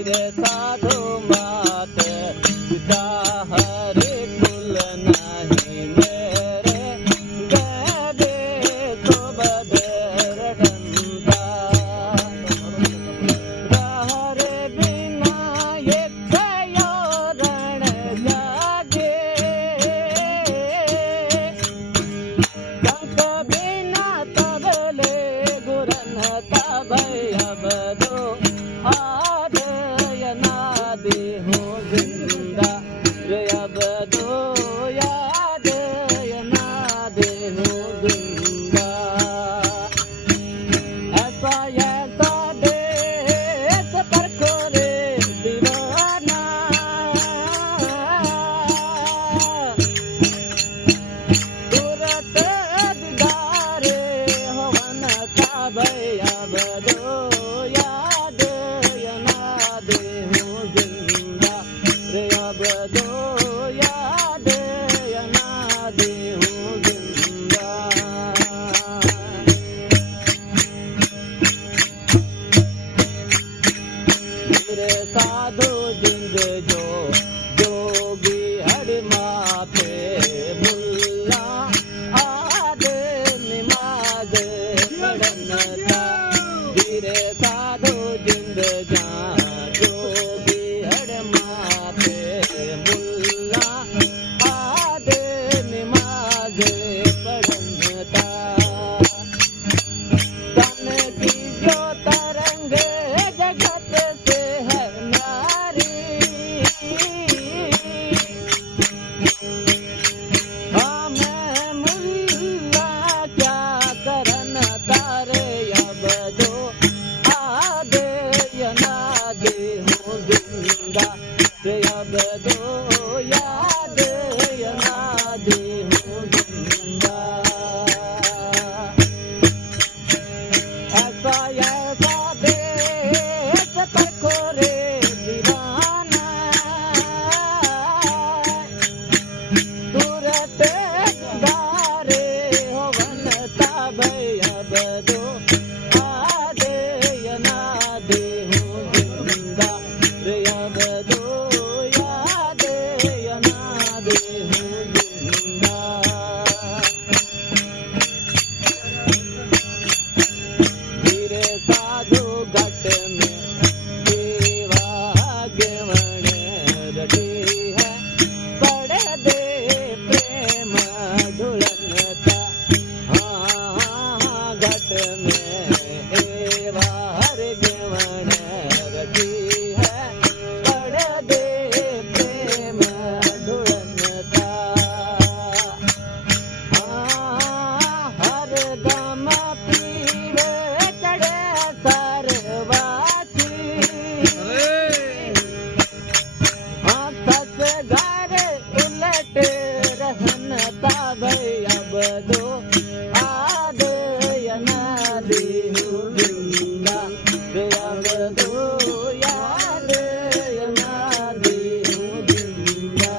धीरे साधु मात पिता हरे कुल नहीं मेरे गए तो बदर डंडा रहरे बिना ये कयो रण जागे कंक बिना तबले गुरन तबय बदो आदयनादि हो जिंदा रे अब दो यादयनादि हो जिंदा ऐसा देश पर कोरे दीवाना तुरत दिदारे हवन तबय बदो यादयनादि हो जिंदा रे अब दो यादयनादि हो जिंदा मेरे साधु जिंद जो जोगी हर माथे मुल्ला आद निमाज पढ़नता धीरे साधु जिंद जा जोगी हर माथे मुल्ला आद निमाज पढ़नता तन की जो तरंग जगत से है नारी हाँ मैं मुल्ला क्या करन तारे अब दो आदयनादि हो जिंदा रे अब दो यादयनादि हो जिंदा ऐसा देश पर कोरे दीवाना तुरत दारे होवन तबय बदो आदयनादि हो जिंदा रे अब दो यादयनादि हो जिंदा धीरे साधु घट में सेवा गवण रटी है पड़ दे प्रेम धुलनता हाँ घट में एवा हर गवण रटी है पड़ दे प्रेम धुलनता हर दम पीवे चढ़े सरवाची तस घर उलट रहन तबय अब दो आदयनादि हो जिंदा रे अब दो यादयनादि हो जिंदा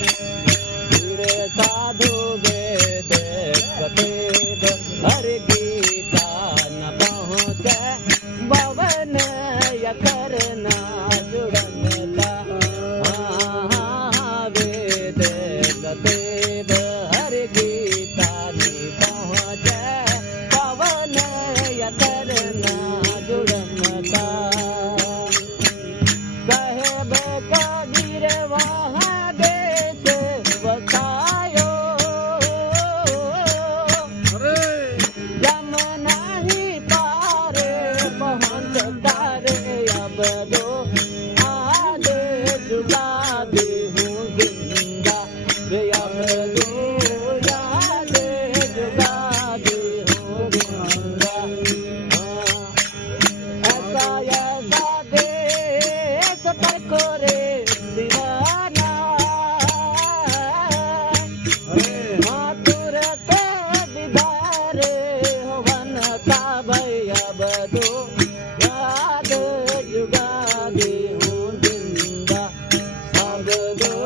धीरे साधु वेद कतेब हर गीता न पहुँचे भवन या करना जुड़नता वेद कतेब हर गीता न पहुँचे भवन या करना जुड़नता साहेब कबीर वहाँ देश बसायो यमुना ही पारे पहुँच तारे अब दो आद जुगादी हूँ जिंदा रे अब दो याद जुगादी हूँ जिंदा ऐसा देश पर कोरे दीवाना हाँ तुरत दिदारे होवन तबय बदो याद जुगादी हूँ जिंदा अब दो